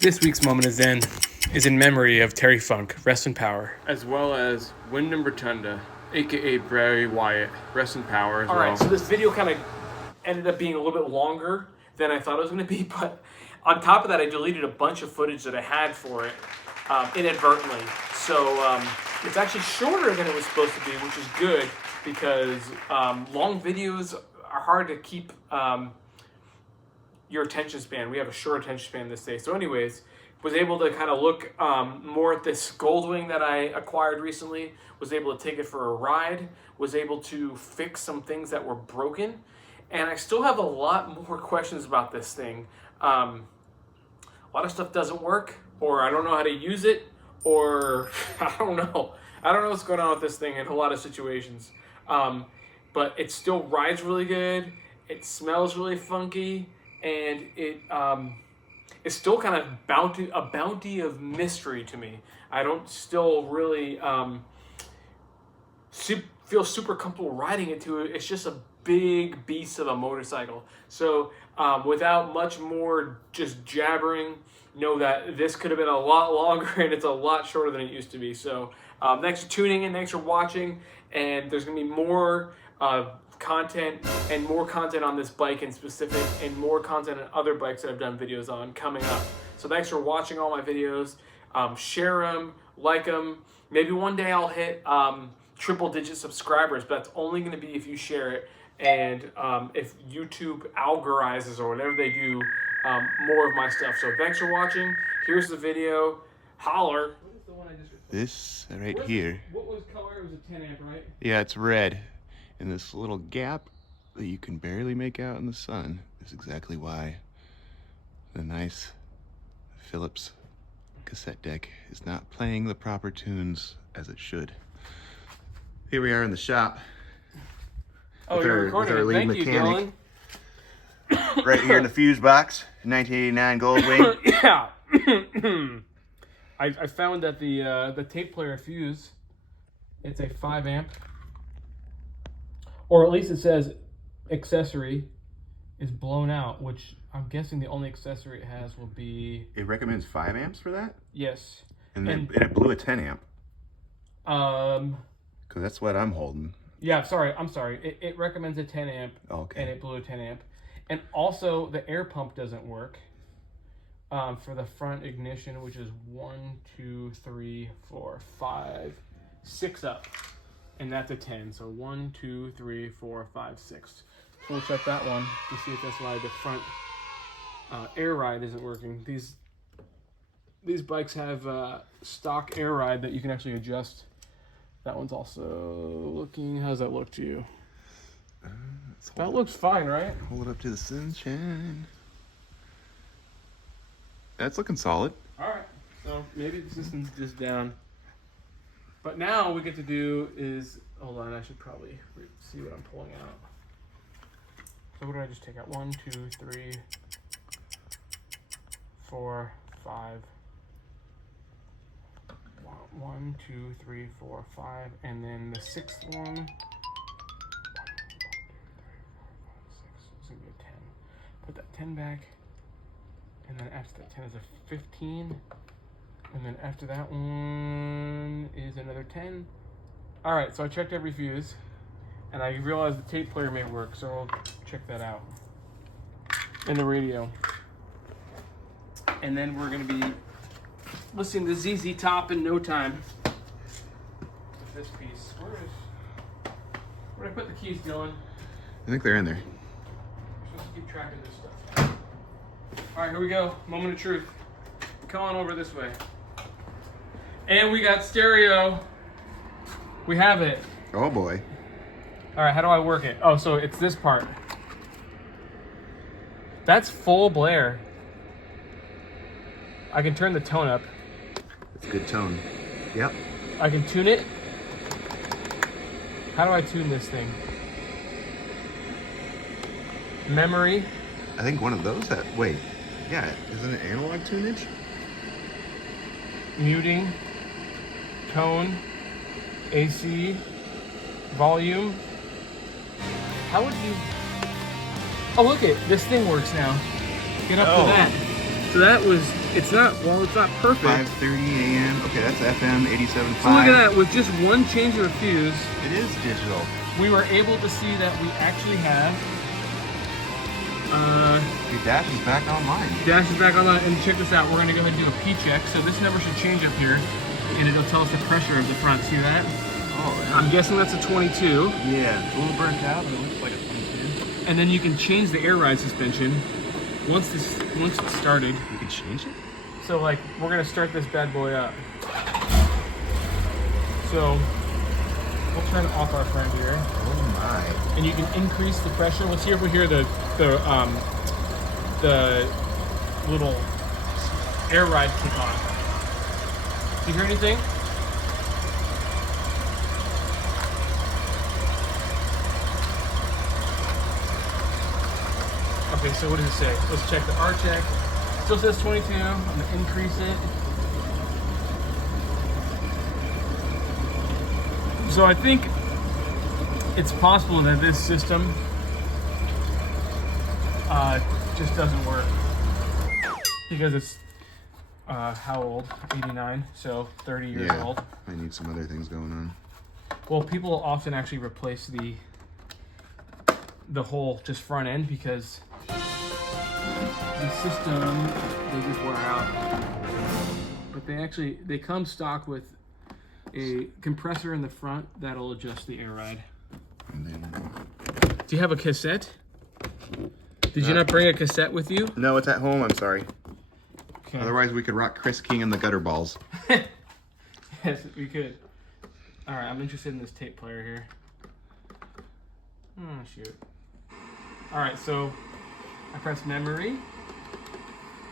This week's Moment of Zen is in memory of Terry Funk, rest in power. As well as Wyndham Rotunda, aka Barry Wyatt, rest in power as well. Alright, so this video kind of ended up being a little bit longer than I thought it was going to be, but on top of that, I deleted a bunch of footage that I had for it inadvertently. So it's actually shorter than it was supposed to be, which is good because long videos are hard to keep your attention span. We have a short attention span this day. So anyways, was able to kind of look more at this Goldwing that I acquired recently, was able to take it for a ride, was able to fix some things that were broken, and I still have a lot more questions about this thing. A lot of stuff doesn't work, or I don't know how to use it, or I don't know. I don't know what's going on with this thing in a lot of situations. But it still rides really good, it smells really funky, and it's still kind of a bounty of mystery to me. I don't still really feel super comfortable riding it to it. It's just a big beast of a motorcycle. So without much more just jabbering, know that this could have been a lot longer and it's a lot shorter than it used to be. So thanks for tuning in, thanks for watching, and there's gonna be more content and more content on this bike in specific and more content on other bikes that I've done videos on coming up. So thanks for watching all my videos. Share them, like them. Maybe one day I'll hit triple digit subscribers, but that's only going to be if you share it and if YouTube algorithes or whatever they do more of my stuff. So thanks for watching. Here's the video. Holler. What is the one I just recorded? This right here. What was color? It was a 10 amp, right? Yeah, it's red. And this little gap that you can barely make out in the sun is exactly why the nice Philips cassette deck is not playing the proper tunes as it should. Here we are in the shop. Oh, you're recording it. Thank you, Dylan. Right here in the fuse box, 1989 Goldwing. Yeah. I found that the tape player fuse, it's a 5 amp. Or at least it says accessory is blown out, which I'm guessing the only accessory it has will be... It recommends 5 amps for that? Yes. And it blew a 10 amp. Because that's what I'm holding. Yeah, I'm sorry. It recommends a 10 amp, okay. And it blew a 10 amp. And also, the air pump doesn't work for the front ignition, which is 1, 2, 3, 4, 5, 6 up. And that's a 10. So 1, 2, 3, 4, 5, 6. So we'll check that one to see if that's why the front air ride isn't working. These bikes have stock air ride that you can actually adjust. That one's also looking. How's that look to you? That looks fine, right? Hold it up to the sunshine. That's looking solid. All right. So maybe the system's just down. But now we get to do is, hold on, I should probably see what I'm pulling out. So what did I just take out? 1, 2, 3, 4, 5. 1, 2, 3, 4, 5, and then the 6th one. 1, 2, 3, 4, 5, 6. It's gonna be a 10. Put that 10 back, and then after that 10 is a 15. And then after that one is another 10. All right, so I checked every fuse, and I realized the tape player may work, so I'll check that out. And the radio. And then we're gonna be listening to ZZ Top in no time. This piece. Where did I put the keys, Dylan? I think they're in there. We're supposed to keep track of this stuff. All right, here we go. Moment of truth. Come on over this way. And we got stereo. We have it. Oh boy. All right, how do I work it? Oh, so it's this part. That's full blare. I can turn the tone up. It's a good tone. Yep. I can tune it. How do I tune this thing? Memory. I think one of those wait. Yeah, isn't it analog tunage? Muting. Tone. AC. Volume. How would you... Oh, look it. This thing works now. Get up to that. So So that was, it's not perfect. 5:30 a.m. Okay, that's FM 87.5. So look at that, with just one change of a fuse. It is digital. We were able to see that we actually have Your dash is back online. dash is back online, and check this out. We're gonna go ahead and do a P check. So this number should change up here, and it'll tell us the pressure of the front. See that? Oh, yeah. I'm guessing that's a 22. Yeah, it's a little burnt out, but it looks like a 22. And then you can change the air ride suspension once it's started. You can change it? So like, we're gonna start this bad boy up. So we'll turn off our friend here. Oh my. And you can increase the pressure. Let's see if we hear the little air ride kick on. Do you hear anything? Okay, so what does it say? Let's check the R check. Still says 22. I'm gonna increase it. So I think it's possible that this system just doesn't work because it's how old? 89, so 30 years old. I need some other things going on. Well, people often actually replace the whole just front end because the system, they just wear out. But they come stock with a compressor in the front that'll adjust the air ride. And then... Do you have a cassette? Did you not bring a cassette with you? No, it's at home, I'm sorry. Okay. Otherwise we could rock Chris King and the Gutter Balls. Yes, we could. Alright, I'm interested in this tape player here. Oh, shoot. Alright, so I press memory.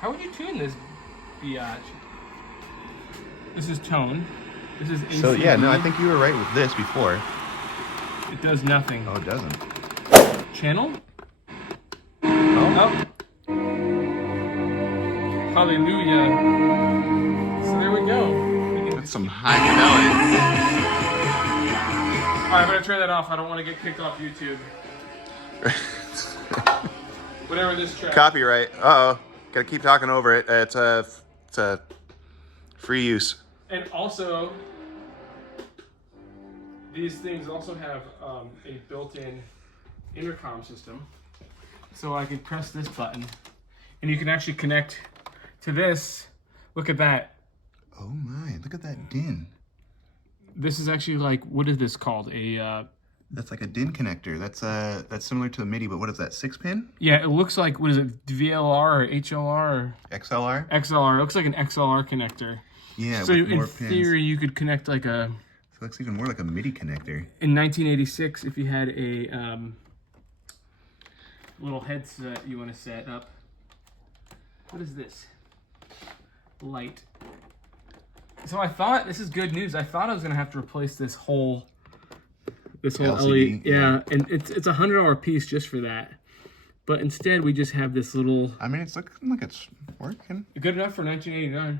How would you tune this biatch? This is tone. This is ACD. So yeah, no, I think you were right with this before. It does nothing. Oh, it doesn't. Channel? Oh. Oh. Hallelujah. So there we go. That's some high fidelity. Alright, I'm gonna turn that off. I don't want to get kicked off YouTube. Whatever this track. Copyright. Uh-oh. Gotta keep talking over it. It's a free use. And also, these things also have a built-in intercom system. So I can press this button, and you can actually connect to this. Look at that. Oh my, look at that DIN. This is actually like, what is this called? That's like a DIN connector. That's similar to a MIDI, but what is that, 6-pin? Yeah, it looks like, what is it, VLR or HLR or? XLR? XLR, it looks like an XLR connector. Yeah, So with more in pins. theory, you could connect like a... It looks even more like a MIDI connector. In 1986, if you had a little headset you want to set up. What is this? Light. So I thought, this is good news, I thought I was going to have to replace this whole LCD, LED. Yeah, and it's a $100 piece just for that. But instead, we just have this little... I mean, it's looking like it's working. Good enough for 1989.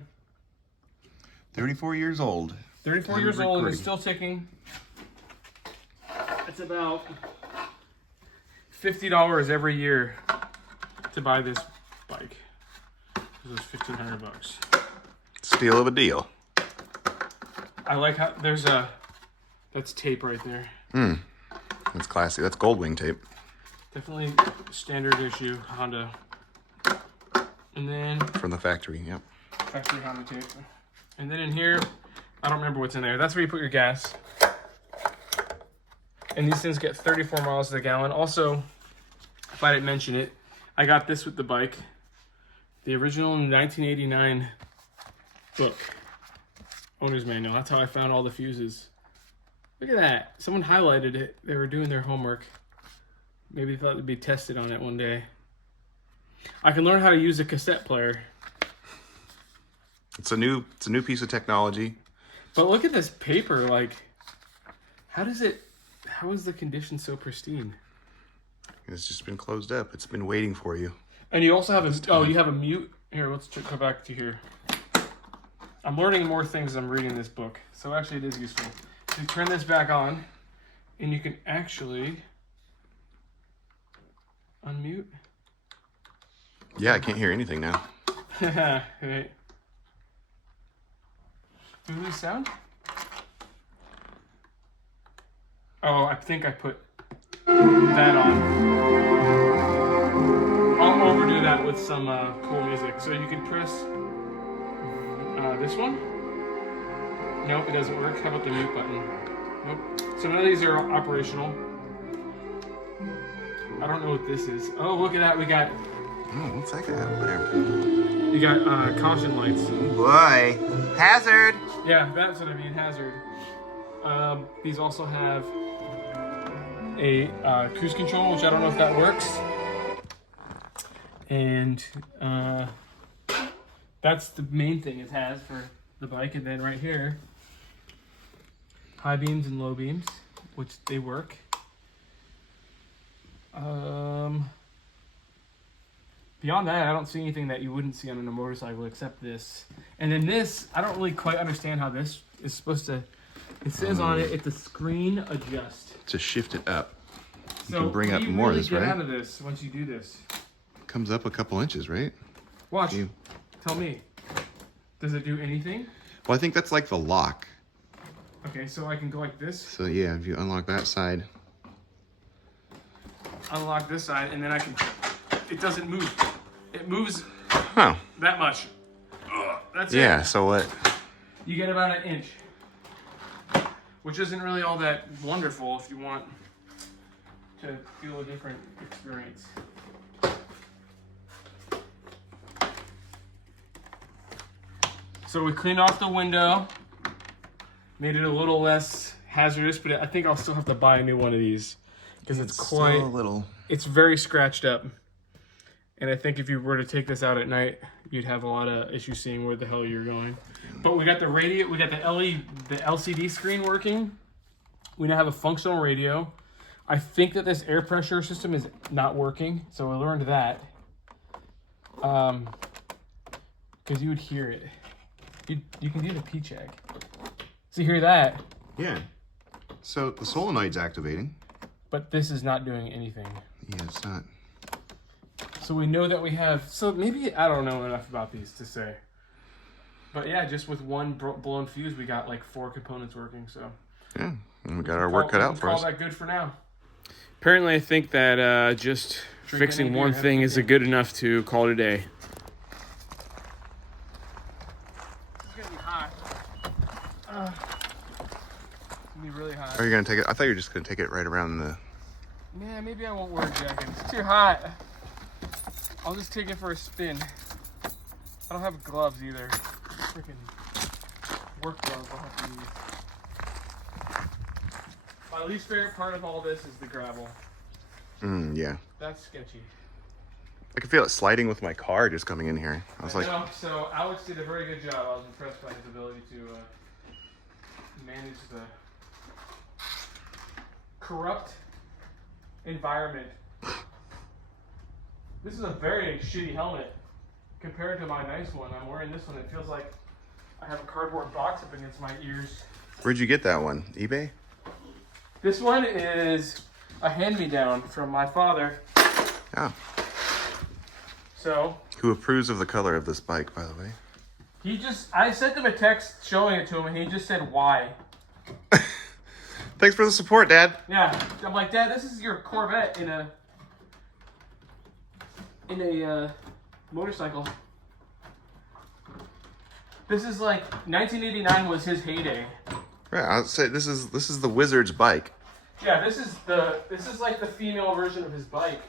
34 years old. 34 years old and it's still ticking. It's about $50 every year to buy this bike. This was $1,500. Steal of a deal. I like how there's that's tape right there. That's classy. That's Goldwing tape. Definitely standard issue Honda. And then From the factory, yep. factory Honda tape. And then in here, I don't remember what's in there. That's where you put your gas. And these things get 34 miles to the gallon. Also, if I didn't mention it, I got this with the bike. The original 1989 book. Owner's manual. That's how I found all the fuses. Look at that. Someone highlighted it. They were doing their homework. Maybe they thought they'd be tested on it one day. I can learn how to use a cassette player. It's a new piece of technology. But look at this paper, like, how is the condition so pristine? It's just been closed up. It's been waiting for you. And you also have you have a mute. Here, let's go back to here. I'm learning more things as I'm reading this book. So actually it is useful. You turn this back on, and you can actually unmute. Yeah, I can't hear anything now. Right. Do we sound? Oh, I think I put that on. I'll overdo that with some cool music. So you can press this one. Nope, it doesn't work. How about the mute button? Nope. So none of these are operational. I don't know what this is. Oh, look at that. We got... Oh, what's that guy over there? You got caution lights. Boy. Hazard! Yeah, that's what I mean, hazard. These also have a cruise control, which I don't know if that works. And that's the main thing it has for the bike. And then right here, high beams and low beams, which they work. Beyond that, I don't see anything that you wouldn't see on a motorcycle except this. And then this, I don't really quite understand how this is supposed to... It says on it, it's a screen adjust. To shift it up. You So can bring up more of this, right? right? Out of this once you do this. Comes up a couple inches, right? Watch. Tell me. Does it do anything? Well, I think that's like the lock. Okay, so I can go like this. So yeah, if you unlock that side. Unlock this side, and then I can... It doesn't move. It moves Huh. that much. That's it. Yeah, so what? You get about an inch. Which isn't really all that wonderful if you want to feel a different experience. So we cleaned off the window, made it a little less hazardous, but I think I'll still have to buy a new one of these because it's quite still a little. It's very scratched up. And I think if you were to take this out at night, you'd have a lot of issues seeing where the hell you're going. But we got the radio, we got the LCD screen working. We now have a functional radio. I think that this air pressure system is not working, so we learned that. Because you would hear it. You can do the P check. So you hear that. Yeah. So the solenoid's activating. But this is not doing anything. Yeah, it's not. So we know that we have, so maybe, I don't know enough about these to say. But yeah, just with one blown fuse, we got like 4 components working, so. Yeah, and we got our work cut out for us. Call that good for now. Apparently I think that just fixing one thing is good enough to call it a day. It's gonna be hot. It's gonna be really hot. Are you gonna take it? I thought you were just gonna take it right around the... Yeah, maybe I won't wear a jacket. It's too hot. I'll just take it for a spin. I don't have gloves either. Freaking work gloves I'll have to use. My least favorite part of all this is the gravel. Yeah. That's sketchy. I can feel it sliding with my car just coming in here. I was like... know, so Alex did a very good job. I was impressed by his ability to manage the corrupt environment. This is a very shitty helmet compared to my nice one. I'm wearing this one. It feels like I have a cardboard box up against my ears. Where'd you get that one? eBay? This one is a hand-me-down from my father. Oh. So. Who approves of the color of this bike, by the way? I sent him a text showing it to him, and he just said, why? Thanks for the support, Dad. Yeah. I'm like, Dad, this is your Corvette in a motorcycle. This is like 1989 was his heyday. Yeah, I'd say this is the Wizard's bike. Yeah, this is like the female version of his bike,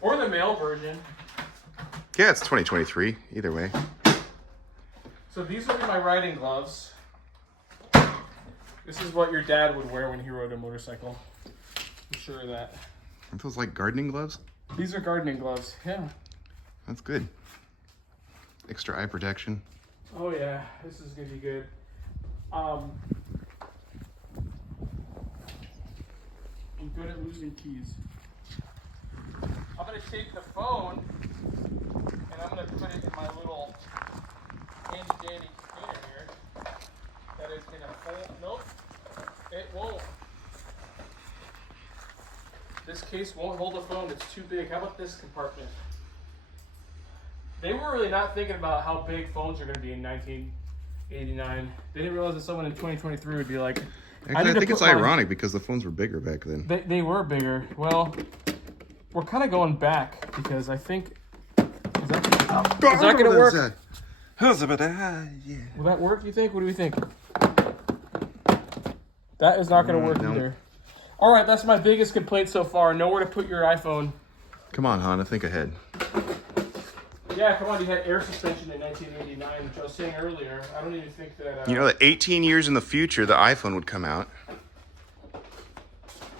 or the male version. Yeah, it's 2023. Either way. So these are my riding gloves. This is what your dad would wear when he rode a motorcycle. I'm sure of that. Aren't those like gardening gloves? These are gardening gloves. Yeah. That's good. Extra eye protection. Oh yeah, this is gonna be good. I'm good at losing keys. I'm gonna take the phone and I'm gonna put it in my little handy dandy container here. That is gonna hold. Nope, it won't. This case won't hold the phone. It's too big. How about this compartment? They were really not thinking about how big phones are going to be in 1989. They didn't realize that someone in 2023 would be like, Actually, I think it's ironic because the phones were bigger back then. They were bigger. Well, we're kind of going back because I think... Is that going to work? Yeah. Will that work, you think? What do we think? That is not going to work no. either. All right, that's my biggest complaint so far. Nowhere to put your iPhone. Come on, Honda, think ahead. Yeah, come on. You had air suspension in 1989, which I was saying earlier. I don't even think that... You know that 18 years in the future, the iPhone would come out.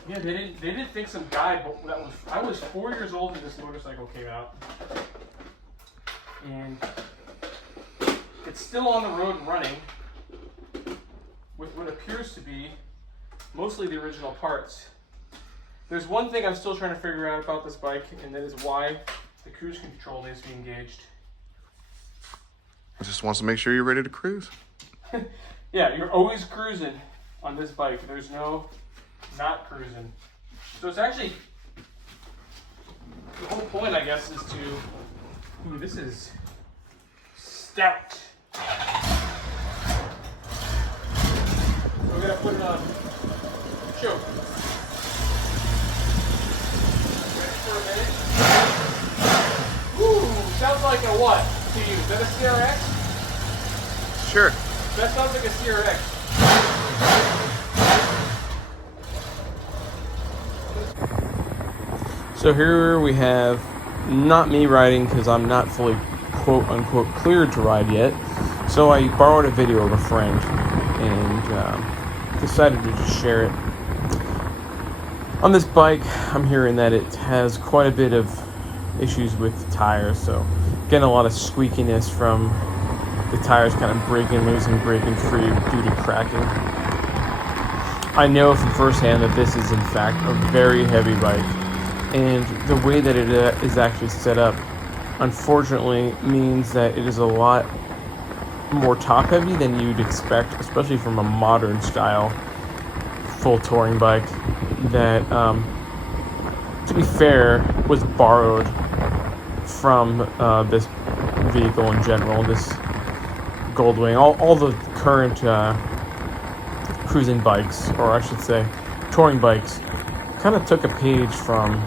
Yeah, they didn't think some guy that was... I was 4 years old when this motorcycle came out. And it's still on the road and running with what appears to be mostly the original parts. There's one thing I'm still trying to figure out about this bike, and that is why the cruise control needs to be engaged. I just wants to make sure you're ready to cruise. Yeah, you're always cruising on this bike. There's no not cruising. So it's actually, the whole point, I guess, is to... Ooh, this is stout. So we're going to put it on choke. Ready for a minute? Ooh, sounds like a what to you? Is that a CRX? Sure. That sounds like a CRX. So here we have not me riding because I'm not fully quote unquote cleared to ride yet. So I borrowed a video of a friend and decided to just share it. On this bike, I'm hearing that it has quite a bit of issues with the tires. So getting a lot of squeakiness from the tires kind of breaking loose and breaking free due to cracking. I know from firsthand that this is in fact a very heavy bike. And the way that it is actually set up, unfortunately, means that it is a lot more top heavy than you'd expect, especially from a modern style full touring bike that, to be fair, was borrowed from this vehicle in general, this Goldwing. All the current cruising bikes, or I should say touring bikes, kind of took a page from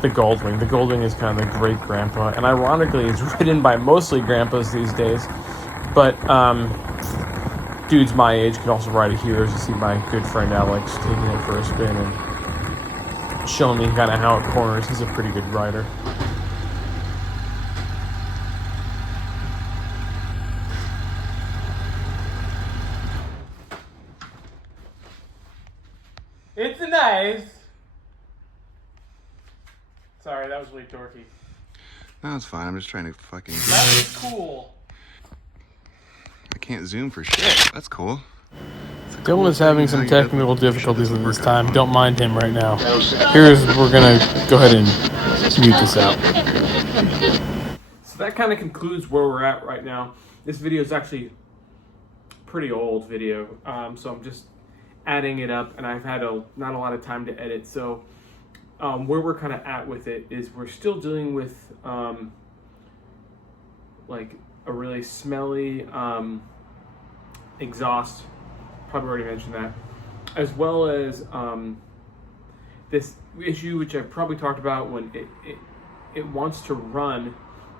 the Goldwing. The Goldwing is kind of the great grandpa, and ironically is ridden by mostly grandpas these days, but dudes my age can also ride it here. As you see my good friend Alex taking it for a spin and showing me kind of how it corners. He's a pretty good rider. It's nice. Sorry, that was really dorky. No, it's fine. I'm just trying to fucking... That was cool. I can't zoom for shit. That's cool. Dylan is having some technical difficulties at this time. Don't mind him right now. We're going to go ahead and mute this out. So that kind of concludes where we're at right now. This video is actually a pretty old video, so I'm just adding it up, and I've had not a lot of time to edit. So where we're kind of at with it is we're still dealing with like a really smelly exhaust. Probably already mentioned that, as well as this issue which I've probably talked about when it wants to run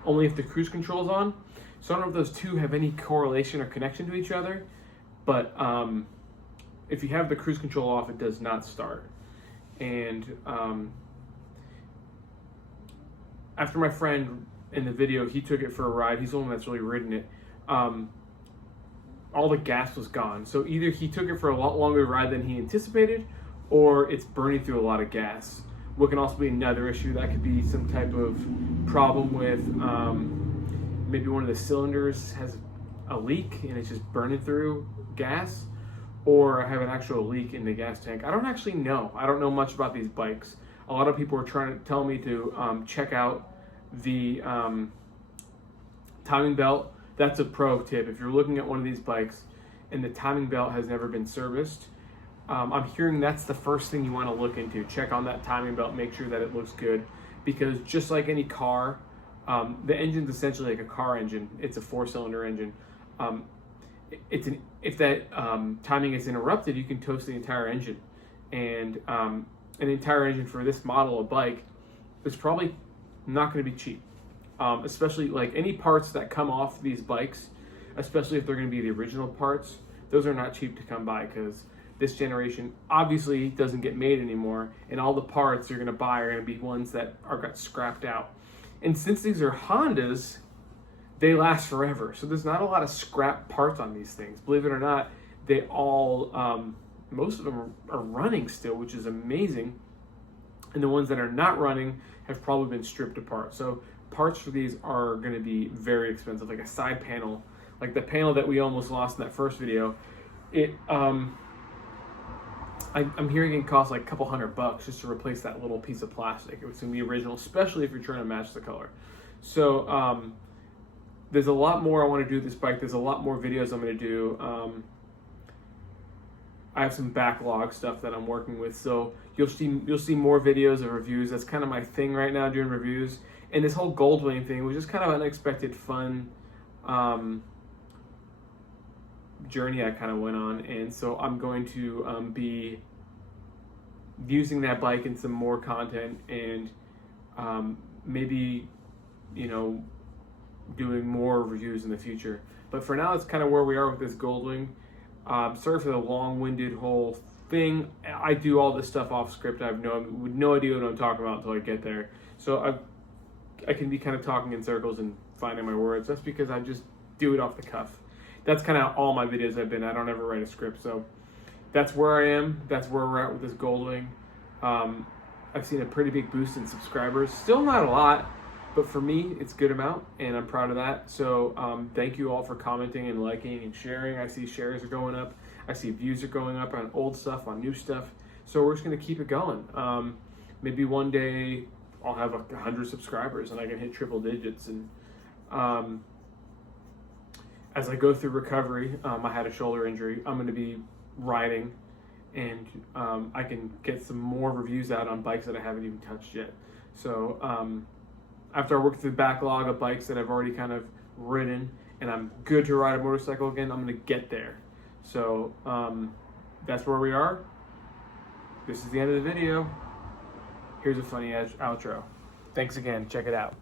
only if the cruise control is on. So I don't know if those two have any correlation or connection to each other, but if you have the cruise control off, it does not start. And after my friend in the video, he took it for a ride. He's the one that's really ridden it. All the gas was gone. So either he took it for a lot longer ride than he anticipated, or it's burning through a lot of gas. What can also be another issue, that could be some type of problem with maybe one of the cylinders has a leak and it's just burning through gas, or I have an actual leak in the gas tank. I don't actually know. I don't know much about these bikes. A lot of people are trying to tell me to check out the timing belt. That's a pro tip. If you're looking at one of these bikes and the timing belt has never been serviced, I'm hearing that's the first thing you want to look into. Check on that timing belt, make sure that it looks good, because just like any car, The engine's essentially like a car engine. It's a 4-cylinder engine. If that timing is interrupted, you can toast the entire engine. And an entire engine for this model of bike is probably not going to be cheap. Especially like any parts that come off these bikes, especially if they're going to be the original parts, those are not cheap to come by, because this generation obviously doesn't get made anymore, and all the parts you're going to buy are going to be ones that got scrapped out. And since these are Hondas, they last forever. So there's not a lot of scrap parts on these things. Believe it or not, they all, most of them are running still, which is amazing. And the ones that are not running have probably been stripped apart. So parts for these are going to be very expensive, like a side panel, like the panel that we almost lost in that first video. I'm hearing it costs like a couple $100 just to replace that little piece of plastic. It was going to be original, especially if you're trying to match the color. So there's a lot more I want to do with this bike. There's a lot more videos I'm going to do. I have some backlog stuff that I'm working with, so you'll see more videos of reviews. That's kind of my thing right now, doing reviews. And this whole Goldwing thing was just kind of unexpected, fun journey I kind of went on, and so I'm going to be using that bike in some more content, and maybe, you know, doing more reviews in the future. But for now, that's kind of where we are with this Goldwing. Sorry for the long-winded whole thing. I do all this stuff off script. I have no idea what I'm talking about until I get there. So I can be kind of talking in circles and finding my words. That's because I just do it off the cuff. That's kind of all my videos have been. I don't ever write a script. So that's where I am. That's where we're at with this Goldwing. I've seen a pretty big boost in subscribers. Still not a lot, but for me, it's a good amount, and I'm proud of that. So thank you all for commenting and liking and sharing. I see shares are going up. I see views are going up on old stuff, on new stuff. So we're just going to keep it going. Maybe one day I'll have 100 subscribers and I can hit triple digits. And as I go through recovery, I had a shoulder injury. I'm going to be riding, and I can get some more reviews out on bikes that I haven't even touched yet. So after I work through the backlog of bikes that I've already kind of ridden, and I'm good to ride a motorcycle again, I'm going to get there. So that's where we are. This is the end of the video. Here's a funny outro. Thanks again. Check it out.